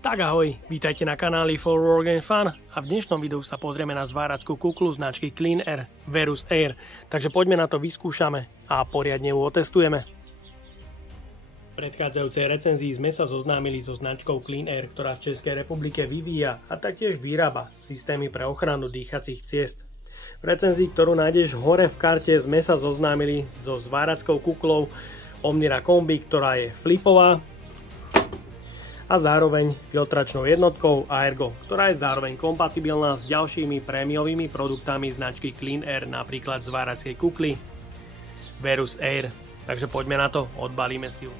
Tak ahoj, vítajte na kanáli For Work and Fun a v dnešnom videu sa pozrieme na zvárackú kuklu značky Clean Air Verus Air. Takže poďme na to, vyskúšame a poriadne ju otestujeme. V predchádzajúcej recenzii sme sa zoznámili so značkou Clean Air, ktorá v Českej republike vyvíja a taktiež vyrába systémy pre ochranu dýchacích ciest. V recenzii, ktorú nájdeš hore v karte, sme sa zoznámili so zvárackou kuklou Omnira Combi, ktorá je flipová, a zároveň filtračnou jednotkou Aergo, ktorá je zároveň kompatibilná s ďalšími prémiovými produktami značky Clean Air, napríklad zváracej kukly Verus Air. Takže poďme na to, odbalíme si ju.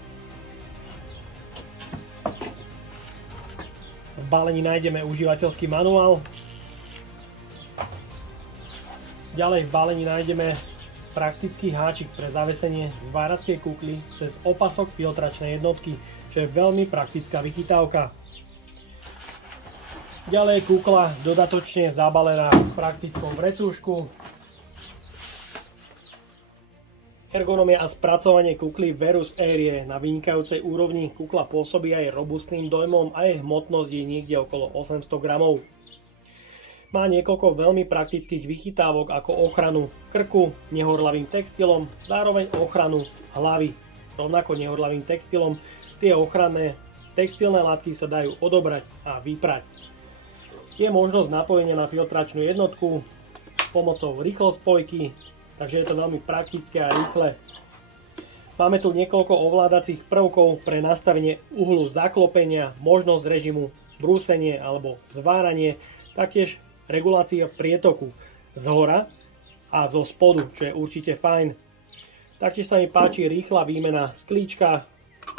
V balení nájdeme užívateľský manuál. Ďalej v balení nájdeme praktický háčik pre zavesenie zvárackej kukly cez opasok filtračnej jednotky, čo je veľmi praktická vychytávka. Ďalej kukla dodatočne zabalená v praktickom vrecúšku. Ergonomia a spracovanie kukly Verus Air je na vynikajúcej úrovni. Kukla pôsobí aj robustným dojmom a jej hmotnosť je niekde okolo 800 gramov. Má niekoľko veľmi praktických vychytávok ako ochranu krku nehorľavým textilom, zároveň ochranu hlavy rovnako nehorľavým textilom. Tie ochranné textilné látky sa dajú odobrať a vyprať. Je možnosť napojenia na filtračnú jednotku pomocou rýchlospojky, takže je to veľmi praktické a rýchle. Máme tu niekoľko ovládacích prvkov pre nastavenie uhlu zaklopenia, možnosť režimu brúsenie alebo zváranie, taktiež regulácia prietoku zhora a zo spodu, čo je určite fajn. Taktiež sa mi páči rýchla výmena sklíčka,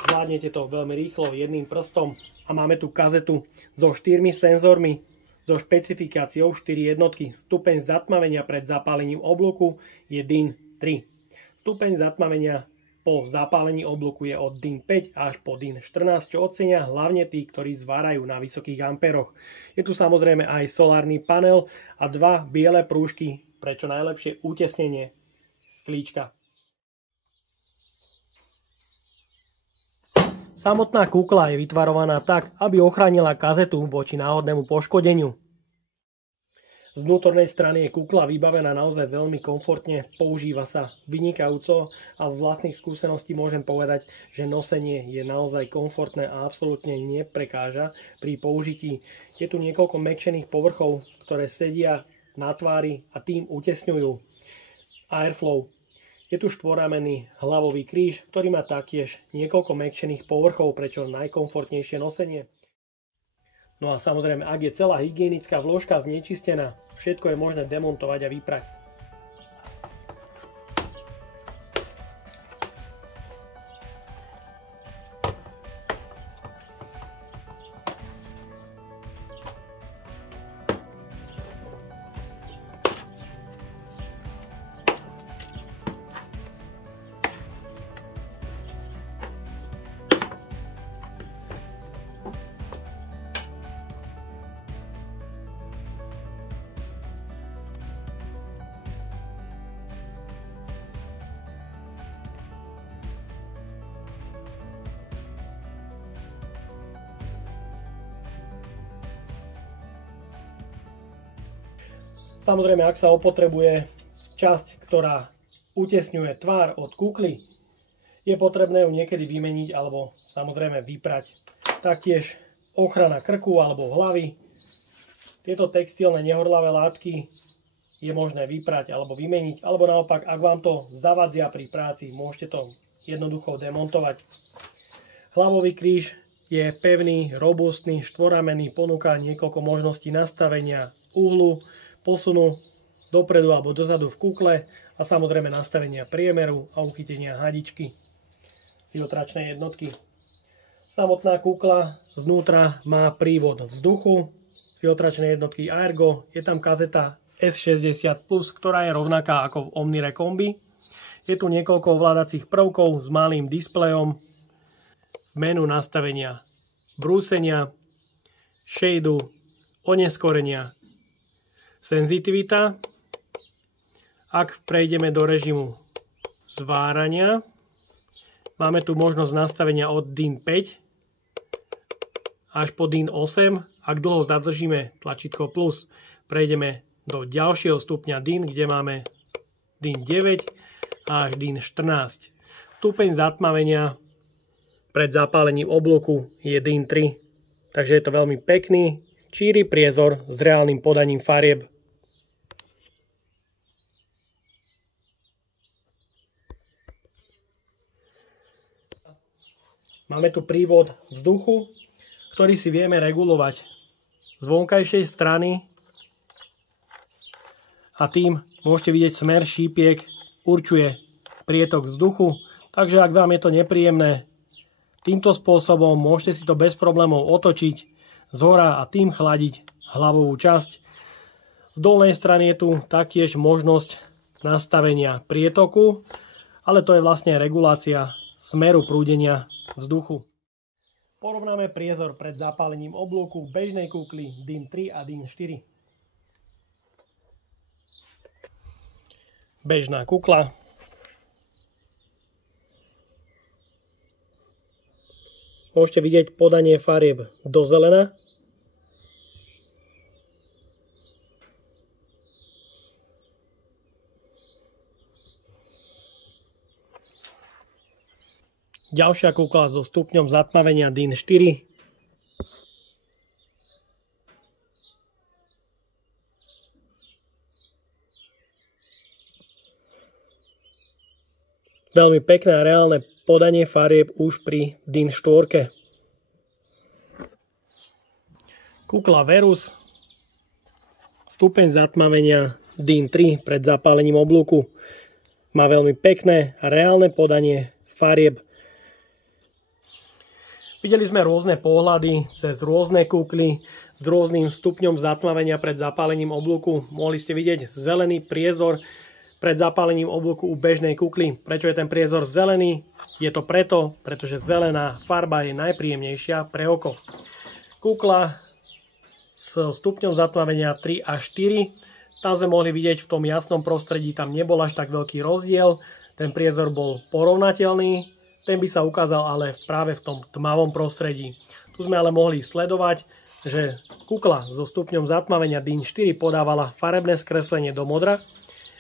zvládnete to veľmi rýchlo jedným prstom a máme tu kazetu so 4 senzormi, so špecifikáciou 4 jednotky. Stupeň zatmavenia pred zapálením oblúku je DIN 3. Stupeň zatmavenia po zapálení oblúku je od DIN 5 až po DIN 14, čo ocenia hlavne tí, ktorí zvárajú na vysokých amperoch. Je tu samozrejme aj solárny panel a 2 biele prúžky pre čo najlepšie utesnenie sklíčka. Samotná kukla je vytvarovaná tak, aby ochránila kazetu voči náhodnému poškodeniu. Z vnútornej strany je kukla vybavená naozaj veľmi komfortne, používa sa vynikajúco a v vlastných skúseností môžem povedať, že nosenie je naozaj komfortné a absolútne neprekáža pri použití. Je tu niekoľko mäkčených povrchov, ktoré sedia na tvári a tým utesňujú airflow. Je tu štvorramenný hlavový kríž, ktorý má taktiež niekoľko mäkčených povrchov pre čo najkomfortnejšie nosenie. No a samozrejme, ak je celá hygienická vložka znečistená, všetko je možné demontovať a vyprať. Samozrejme, ak sa opotrebuje časť, ktorá utesňuje tvár od kukly, je potrebné ju niekedy vymeniť alebo samozrejme vyprať. Taktiež ochrana krku alebo hlavy. Tieto textilné nehorľavé látky je možné vyprať alebo vymeniť, alebo naopak, ak vám to zavadzia pri práci, môžete to jednoducho demontovať. Hlavový kríž je pevný, robustný, štvorramenný, ponúka niekoľko možností nastavenia uhlu, posunu dopredu alebo dozadu v kukle a samozrejme nastavenia priemeru a uchytenia hadičky filtračnej jednotky. Samotná kukla znútra má prívod vzduchu z filtračnej jednotky Aergo. Je tam kazeta S60+, ktorá je rovnaká ako v Omnire Combi. Je tu niekoľko ovládacích prvkov s malým displejom, menu nastavenia brúsenia, shadeu, oneskorenia, senzitivita. Ak prejdeme do režimu zvárania, máme tu možnosť nastavenia od DIN 5 až po DIN 8. Ak dlho zadržíme tlačítko plus, prejdeme do ďalšieho stupňa DIN, kde máme DIN 9 až DIN 14. Stupeň zatmavenia pred zapálením oblúku je DIN 3. Takže je to veľmi pekný, číry priezor s reálnym podaním farieb. Máme tu prívod vzduchu, ktorý si vieme regulovať z vonkajšej strany a tým môžete vidieť smer šípiek určuje prietok vzduchu, takže ak vám je to nepríjemné, týmto spôsobom môžete si to bez problémov otočiť zhora a tým chladiť hlavovú časť. Z dolnej strany je tu taktiež možnosť nastavenia prietoku, ale to je vlastne regulácia smeru prúdenia vzduchu. Porovnáme priezor pred zapálením oblúku bežnej kukly DIN 3 a DIN 4. Bežná kukla. Môžete vidieť podanie farieb do zelena. Ďalšia kukla so stupňom zatmavenia DIN 4. Veľmi pekné a reálne podanie farieb už pri DIN 4. Kukla Verus. Stupeň zatmavenia DIN 3 pred zapálením oblúku. Má veľmi pekné a reálne podanie farieb. Videli sme rôzne pohľady cez rôzne kukly s rôznym stupňom zatmavenia pred zapálením oblúku. Mohli ste vidieť zelený priezor pred zapálením oblúku u bežnej kukly. Prečo je ten priezor zelený? Je to preto, pretože zelená farba je najpríjemnejšia pre oko. Kukla s stupňom zatmavenia 3 a 4. Tam sme mohli vidieť v tom jasnom prostredí, tam nebol až tak veľký rozdiel. Ten priezor bol porovnateľný. Ten by sa ukázal ale práve v tom tmavom prostredí. Tu sme ale mohli sledovať, že kukla so stupňom zatmavenia DIN 4 podávala farebné skreslenie do modra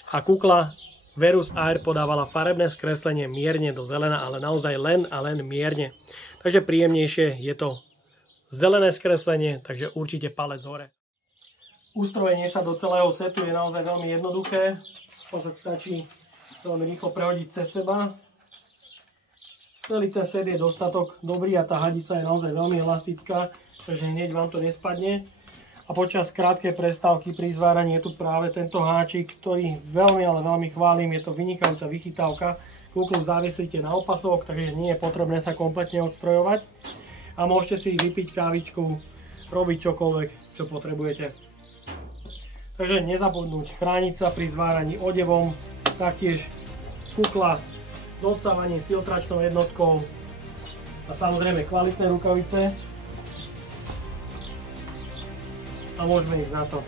a kukla Verus Air podávala farebné skreslenie mierne do zelena, ale naozaj len a len mierne. Takže príjemnejšie je to zelené skreslenie, takže určite palec hore. Ustrojenie sa do celého setu je naozaj veľmi jednoduché. Stačí veľmi rýchlo prehodiť cez seba. Celý ten set je dostatok dobrý a tá hadica je naozaj veľmi elastická, takže hneď vám to nespadne. A počas krátkej prestávky pri zváraní je tu práve tento háčik, ktorý veľmi, ale veľmi chválim. Je to vynikajúca vychytávka. Kuklu závisíte na opasok, takže nie je potrebné sa kompletne odstrojovať. A môžete si vypiť kávičku, robiť čokoľvek, čo potrebujete. Takže nezabudnúť chrániť sa pri zváraní odevom, taktiež kukla s odsávaním s filtračnou jednotkou a samozrejme kvalitné rukavice a môžeme ísť na to.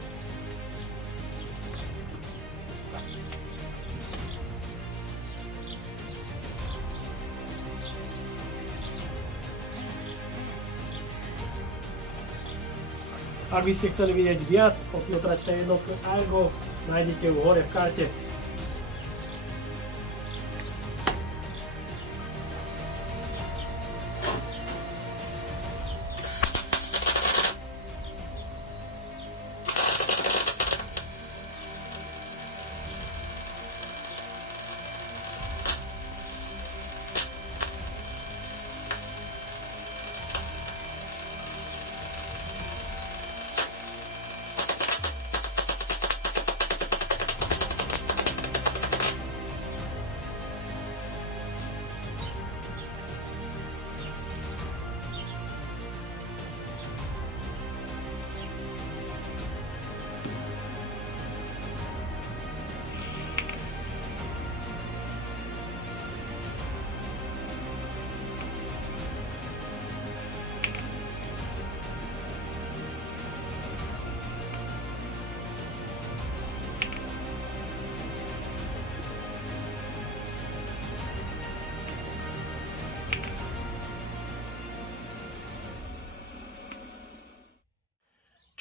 Ak by ste chceli vidieť viac o filtračnej jednotke Argo, nájdete ju hore v karte.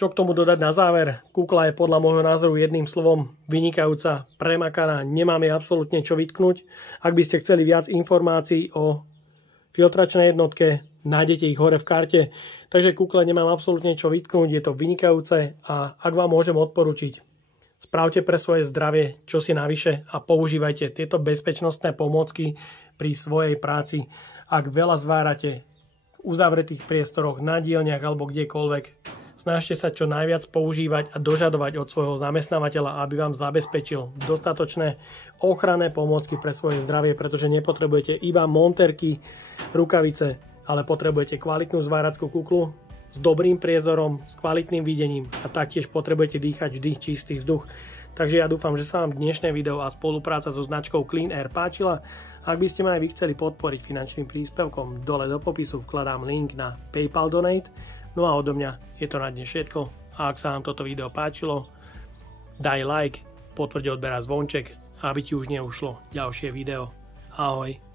Čo k tomu dodať na záver? Kukla je podľa môjho názoru jedným slovom vynikajúca, premakaná, nemáme absolútne čo vytknúť. Ak by ste chceli viac informácií o filtračnej jednotke, nájdete ich hore v karte. Takže kukle nemám absolútne čo vytknúť, je to vynikajúce a ak vám môžem odporučiť, spravte pre svoje zdravie čosi navyše a používajte tieto bezpečnostné pomôcky pri svojej práci. Ak veľa zvárate v uzavretých priestoroch, na dielniach alebo kdekoľvek, snažte sa čo najviac používať a dožadovať od svojho zamestnávateľa, aby vám zabezpečil dostatočné ochranné pomôcky pre svoje zdravie, pretože nepotrebujete iba monterky, rukavice, ale potrebujete kvalitnú zvárackú kuklu s dobrým priezorom, s kvalitným videním a taktiež potrebujete dýchať vždy čistý vzduch. Takže ja dúfam, že sa vám dnešné video a spolupráca so značkou Clean Air páčila. Ak by ste ma aj vy chceli podporiť finančným príspevkom, dole do popisu vkladám link na PayPal Donate. No a odo mňa je to na dnes všetko. A ak sa vám toto video páčilo, daj like, potvrď odberá zvonček, aby ti už neušlo ďalšie video. Ahoj.